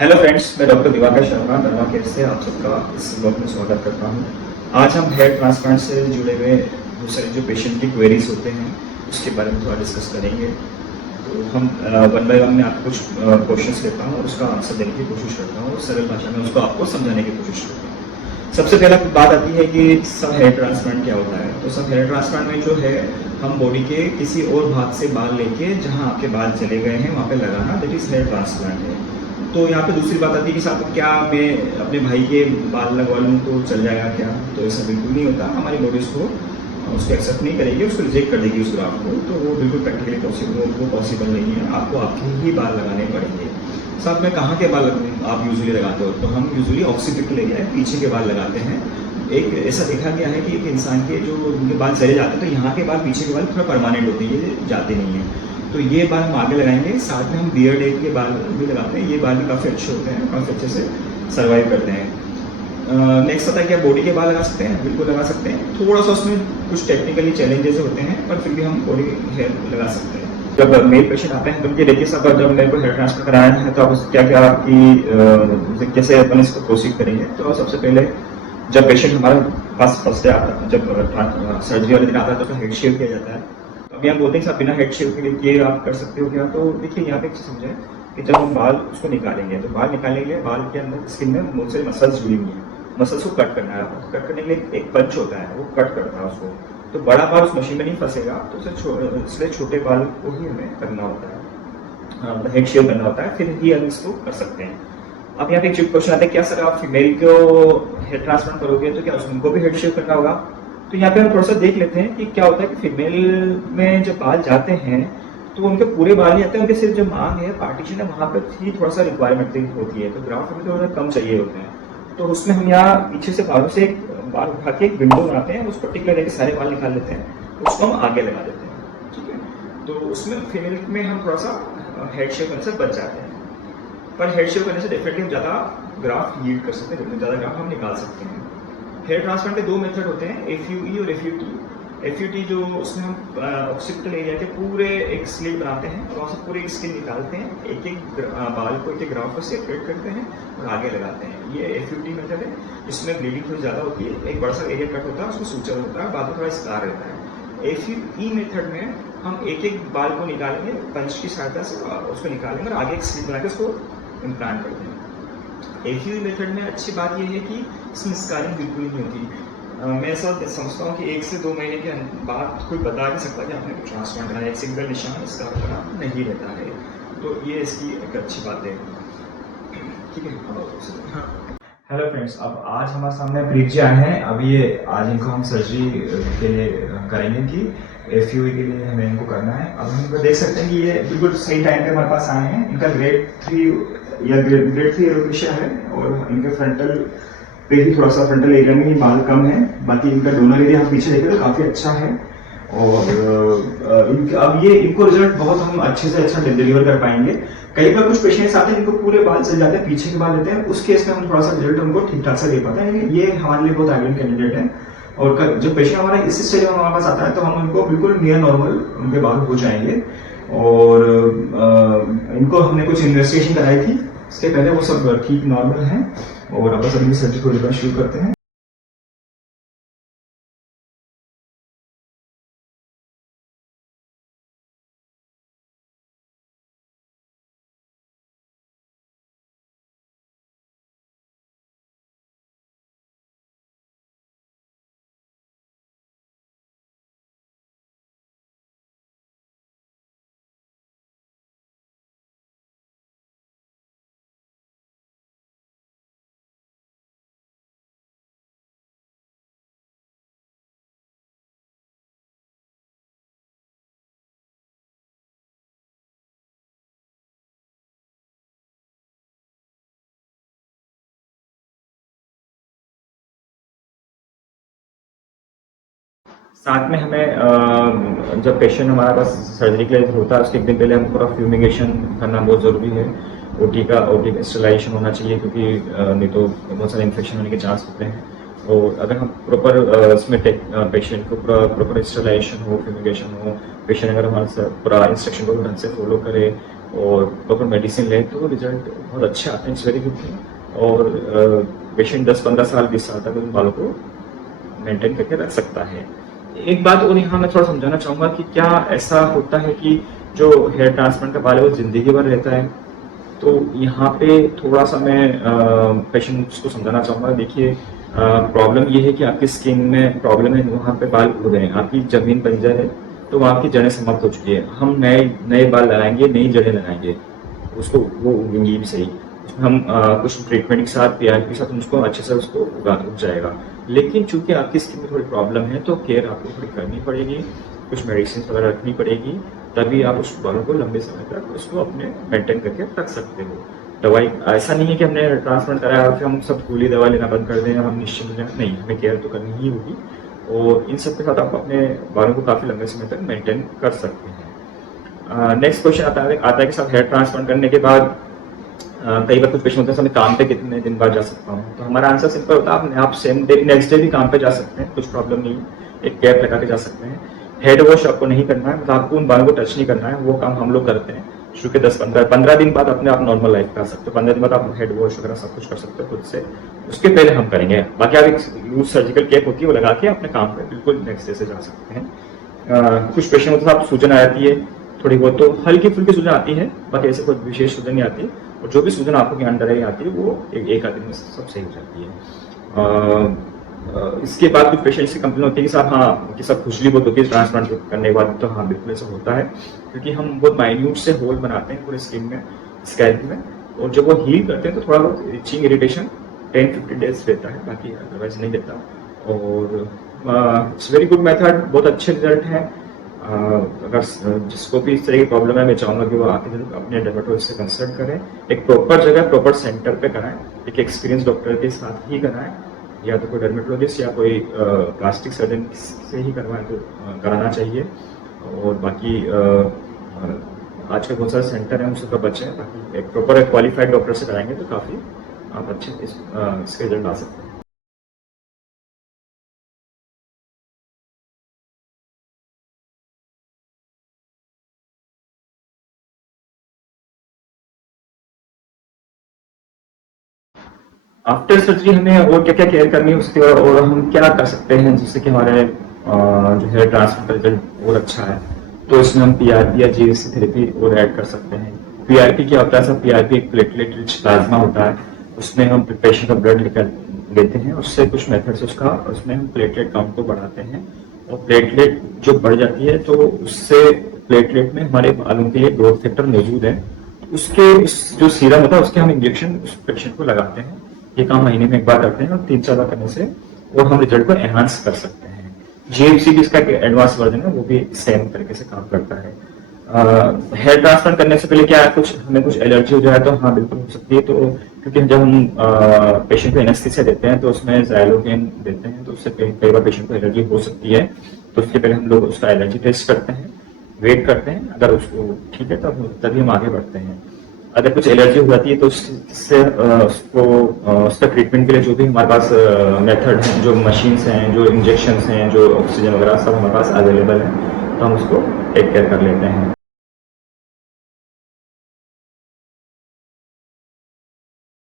Hello friends, मैं doctor Diwakar Sharma दरवा care से आप सबका इस ब्लॉग में स्वागत करता हूँ। आज हम हेयर ट्रांसप्लांट से जुड़े हुए दूसरे जो पेशेंट की क्वेरीज होते हैं उसके बारे में थोड़ा डिस्कस करेंगे। तो हम वन बाय वन में आपको कुछ क्वेश्चंस लेता हूँ और उसका आंसर देने की कोशिश करता हूँ और सरल भाषा में उसको आपको समझाने की कोशिश करता हूँ। सबसे पहला बात आती है कि सब हेयर ट्रांसप्लांट क्या होता है। तो सब हेयर ट्रांसप्लांट में जो है हम बॉडी के किसी और भाग से बाल लेके जहाँ आपके बाल चले गए हैं वहाँ पे लगाना, दैट इज हेयर ट्रांसप्लांट है। तो यहाँ पे दूसरी बात आती है कि साहब क्या मैं अपने भाई के बाल लगवा लूँ तो चल जाएगा क्या? तो ऐसा बिल्कुल नहीं होता। हमारी बॉडी उसको एक्सेप्ट नहीं करेगी, उसको रिजेक्ट कर देगी उस ग्राफ को। तो वो बिल्कुल प्रैक्टिकली पॉसिबल नहीं है। आपको आपके ही बाल लगाने पड़ेंगे। साहब मैं कहाँ के बाल आप यूजुअली लगाते हो? तो हम यूजुअली ऑक्सीपिटल एरिया पीछे के बाल लगाते हैं। एक ऐसा देखा गया है कि एक इंसान के जो उनके बाल चले जाते हैं तो यहाँ के बाल, पीछे के बाल थोड़ा परमानेंट होते हैं, ये जाते नहीं हैं। तो ये बाल हम आगे लगाएंगे। साथ में हम बियर्ड एग के बाल भी लगाते हैं। ये बाल भी काफ़ी अच्छे होते हैं, काफ़ी अच्छे से सर्वाइव करते हैं। नेक्स्ट आता है क्या बॉडी के बाल लगा सकते हैं? बिल्कुल लगा सकते हैं। थोड़ा सा उसमें कुछ टेक्निकली चैलेंजेस होते हैं पर फिर भी हम बॉडी हेयर लगा सकते हैं। जब मेल पेशेंट आते हैं तो उनके देखिए सब, जब मेरे को हेयर ट्रांसफर कराया है तो आप क्या क्या आपकी कैसे अपन इसको प्रोसीड करेंगे। तो सबसे पहले जब पेशेंट हमारे पास फर्स्ट डे आता है, जब सर्जरी वाले दिन आता है तो हेड शेव किया जाता है। अभी हम बोलते हैं साहब बिना हेड शेव के लिए ये आप कर सकते हो क्या? तो देखिए यहाँ पे एक चीज़ समझें कि जब हम बाल उसको निकालेंगे तो बाल निकालेंगे, बाल के अंदर स्किन में बहुत सारी मसल्स जुड़ी हुई हैं। मसल्स को कट करना है। कट करने के लिए एक पंच होता है, वो कट करता है उसको। तो बड़ा बाल उस मशीन में नहीं फंसेगा, तो इसलिए छोटे बाल को ही हमें करना होता है, हेड शेव करना होता है, फिर ही हम इसको कर सकते हैं। अब यहाँ पे एक क्वेश्चन आता है क्या सर आप फीमेल को हेयर ट्रांसप्लांट करोगे तो क्या उनको भी हेड शेव करना होगा? तो यहाँ पे हम थोड़ा सा देख लेते हैं कि क्या होता है कि फीमेल में जब बाल जाते हैं तो उनके पूरे बाल नहीं आते हैं, उनके सिर्फ जो मांग है, पार्टीशन है, वहाँ पे ही थोड़ा सा रिक्वायरमेंट होती है। तो ग्राफ में थोड़ा कम चाहिए होते हैं। तो उसमें हम यहाँ पीछे से बालों से बाल उठा के एक विंडो बनाते हैं, उस पर्टिकुलर एरिया के सारे बाल निकाल लेते हैं, उसको हम आगे लगा देते हैं। ठीक है, तो उसमें फीमेल में हम थोड़ा सा हेड शेव करने से बच जाते हैं। पर हेड शेव करने से डेफिनेटली हम ज़्यादा ग्राफ यील्ड कर सकते हैं, ज़्यादा ग्राफ हम निकाल सकते हैं। हेयर ट्रांसप्लांट के दो मेथड होते हैं, एफयूई और एफयूटी। एफयूटी जो उसमें हम ऑक्सीपिटल एरिया के पूरे एक स्लिट बनाते हैं और वहाँ से पूरी स्किन निकालते हैं, एक एक बाल को एक एक ग्राफ को सेपरेट करते हैं और आगे लगाते हैं। ये एफयूटी मेथड है। इसमें ब्लीडिंग थोड़ी ज़्यादा होती है, एक बड़ा सा एरिया कट होता है, उसमें सूचर होता है, बाद में थोड़ा स्कार रहता है। एफयूई मेथड में हम एक एक बाल को निकालेंगे, पंच की सहायता से उसको निकालेंगे और आगे एक स्लिट बना के उसको इम्प्लांट करते हैं। एफयूई मेथड में अच्छी बात यह है कि इसमें स्कारिंग बिल्कुल नहीं होती। मैं ऐसा समझता हूँ कि 1 से 2 महीने के बाद कोई बता नहीं सकता कि आपने कुछ ट्रांसप्लांट कराया, एक सिंगल निशान स्कार बना नहीं रहता है। तो ये इसकी एक अच्छी बात है। ठीक है। हेलो फ्रेंड्स, अब आज हमारे सामने प्रीत जी आए हैं। अभी ये आज इनको हम सर्जरी के लिए करेंगे कि एफयूई के लिए हमें इनको करना है। अब हम इनको देख सकते हैं कि ये बिल्कुल सही टाइम पे हमारे पास आए हैं। इनका ग्रेड 3 एलोपेशिया है और इनके फ्रंटल पे ही थोड़ा सा फ्रंटल एरिया में ही बाल कम है, बाकी इनका डोनर एरिया हम पीछे देखें तो काफ़ी अच्छा है। और अब ये इनको रिजल्ट बहुत हम अच्छे से अच्छा डिलीवर कर पाएंगे। कई बार कुछ पेशेंट्स आते हैं जिनको पूरे बाल चल जाते हैं, पीछे के बाल लेते हैं, उस केस में हम थोड़ा सा रिजल्ट उनको ठीक ठाक से दे पाते हैं। लेकिन ये हमारे लिए बहुत आइडियल कैंडिडेट है। और जब पेशेंट हमारा इस स्टेज में हमारे पास आता है तो हम उनको बिल्कुल नियर नॉर्मल उनके बाल हो जाएंगे। और इनको हमने कुछ इन्वेस्टिगेशन कराई थी, इसके पहले वो सब ठीक नॉर्मल है। और अब बस अभी सर्जरी को लेकर शुरू करते हैं। साथ में हमें जब पेशेंट हमारे पास सर्जरी के लिए होता है उसके एक दिन पहले हम पूरा फ्यूमिगेशन करना बहुत ज़रूरी है। ओटी का स्टरलाइजेशन होना चाहिए, क्योंकि नहीं तो बहुत सारे इन्फेक्शन होने के चांस होते हैं। और अगर हम प्रॉपर इसमें पेशेंट को प्रॉपर स्टरलाइजेशन हो, फ्यूमिगेशन हो, पेशेंट अगर हमारे पूरा इंस्ट्रक्शन को ढंग से फॉलो करे और प्रॉपर मेडिसिन लें तो रिजल्ट बहुत अच्छे आते हैं, इट्स वेरी गुड। और पेशेंट 10-15 साल 20 साल तक उन बालों को मेंटेन करके रख सकता है। एक बात और यहाँ मैं थोड़ा समझाना चाहूँगा कि क्या ऐसा होता है कि जो हेयर ट्रांसप्लांट का बाल है वो ज़िंदगी भर रहता है? तो यहाँ पे थोड़ा-सा मैं पेशेंट्स को समझाना चाहूँगा। देखिए प्रॉब्लम ये है कि आपकी स्किन में प्रॉब्लम है, वहाँ पे बाल उग गए हैं, आपकी ज़मीन बंजर है, तो वहाँ आपकी जड़ें समाप्त हो चुकी है। हम नए नए बाल लगाएँगे, नई जड़ें लगाएँगे, उसको वो उगेंगी भी सही। उसमें हम कुछ ट्रीटमेंट के साथ, पीआर के साथ उसको अच्छे से उसको उग जाएगा। लेकिन चूँकि आपकी स्किन में थोड़ी प्रॉब्लम है, तो केयर आपको थोड़ी करनी पड़ेगी, कुछ मेडिसिन वगैरह रखनी पड़ेगी, तभी आप उस बालों को लंबे समय तक उसको अपने मेंटेन करके रख सकते हो। दवाई ऐसा नहीं है कि हमने ट्रांसप्लांट कराया और फिर हम सब गोली दवा लेना बंद कर दें, हम निश्चिंत हो जाएं, नहीं, हमें केयर तो करनी ही होगी। और इन सब के साथ आप अपने बालों को काफ़ी लंबे समय तक मेंटेन कर सकते हैं। नेक्स्ट क्वेश्चन आता है कि साहब हेयर ट्रांसप्लांट करने के बाद कई बार कुछ पेशेंट होते हैं, समय काम पे कितने दिन बाद जा सकता हूँ? तो हमारा आंसर सिंपल होता है, आप सेम डे नेक्स्ट डे भी काम पे जा सकते हैं, कुछ प्रॉब्लम नहीं है, एक कैप लगा के जा सकते हैं। हेड वॉश आपको नहीं करना है, मतलब आपको उन बालों को टच नहीं करना है, वो काम हम लोग करते हैं। शुरू के 10-15 दिन बाद अपने आप नॉर्मल लाइफ कर सकते हो, 15 दिन बाद आप हेड वॉश वगैरह सब कुछ कर सकते हो खुद से, उसके पहले हम करेंगे। बाकी आप एक यूज सर्जिकल कैप होती है वो लगा के अपने काम पे बिल्कुल नेक्स्ट डे से जा सकते हैं। कुछ पेशेंट होते हैं आप सूजन आ जाती है, थोड़ी बहुत तो हल्की फुल्की सूजन आती है, बाकी ऐसे कोई विशेष सूजन नहीं आती, और जो भी सूजन आपको अंडर आई आती है वो एक आध दिन में सब सही हो जाती है। इसके बाद कुछ पेशेंट्स की कंप्लेन होती है कि साहब हाँ कि सब खुजली बहुत होती है ट्रांसप्लांट करने के बाद, तो हाँ बिल्कुल ऐसा होता है, क्योंकि हम बहुत माइन्यूट से होल बनाते हैं पूरे स्किन में, स्कैल्प में, और जब वो हील करते हैं तो थोड़ा बहुत इचिंग इरिटेशन 10-15 डेज रहता है, बाकी अदरवाइज नहीं रहता। और इट्स वेरी गुड मेथड, बहुत अच्छे रिजल्ट हैं। अगर जिसको भी इस तरह की प्रॉब्लम है, मैं चाहूँगा कि वो आके जरूर अपने डर्मेटोलॉजिस्ट से कंसल्ट करें, एक प्रॉपर जगह प्रॉपर सेंटर पे कराएं, एक एक्सपीरियंस डॉक्टर के साथ ही कराएं, या तो कोई डर्मेटोलॉजिस्ट या कोई प्लास्टिक सर्जन से ही करवाएं तो कराना चाहिए। और बाकी आजकल बहुत सारे सेंटर हैं, उनसे तो बचे हैं, बाकी एक प्रॉपर क्वालिफाइड डॉक्टर से कराएंगे तो काफ़ी आप अच्छे इसके रिजल्ट आ सकते हैं। आफ्टर सर्जरी हमें और क्या क्या केयर करनी है उसके, और हम क्या कर सकते हैं जिससे कि हमारे जो हेयर ट्रांसप्लांट का रिजल्ट और अच्छा है, तो इसमें हम पीआरपी या जीएससी थेरेपी और ऐड कर सकते हैं। पीआरपी क्या होता है? सब पीआरपी एक प्लेटलेट रिच प्लाज्मा होता है, उसमें हम पेशेंट का ब्लड लेकर लेते हैं, उससे कुछ मेथड से उसका उसमें हम प्लेटलेट काउंट को बढ़ाते हैं, और प्लेटलेट जो बढ़ जाती है तो उससे प्लेटलेट में हमारे बालों के लिए ग्रोथ फैक्टर मौजूद है, उसके जो सीरम होता है उसके हम इंजेक्शन उस पेशेंट को लगाते हैं। ये काम महीने में एक बार करते हैं, और 3-4 बार करने से और हम रिजल्ट को एनहांस कर सकते हैं। जीएमसी भी इसका एडवांस वर्जन है, वो भी सेम तरीके से काम करता है। हेयर ट्रांसप्लांट करने से पहले क्या कुछ हमें कुछ एलर्जी हो जाए तो हाँ बिल्कुल हो सकती है, तो क्योंकि जब हम पेशेंट को एनेस्थीसिया देते हैं तो उसमें ज़ाइलोकेन देते हैं, तो उससे कई बार पेशेंट को एलर्जी हो सकती है, तो उसके पहले हम लोग उसका एलर्जी टेस्ट करते हैं, वेट करते हैं, अगर उसको ठीक है तभी हम आगे बढ़ते हैं। अगर कुछ एलर्जी हो जाती है तो उससे उसको उसका ट्रीटमेंट के लिए जो भी हमारे पास मेथड हैं, जो मशीन्स हैं, जो इंजेक्शंस हैं, जो ऑक्सीजन वगैरह सब हमारे पास अवेलेबल है, तो हम उसको टेक केयर कर लेते हैं।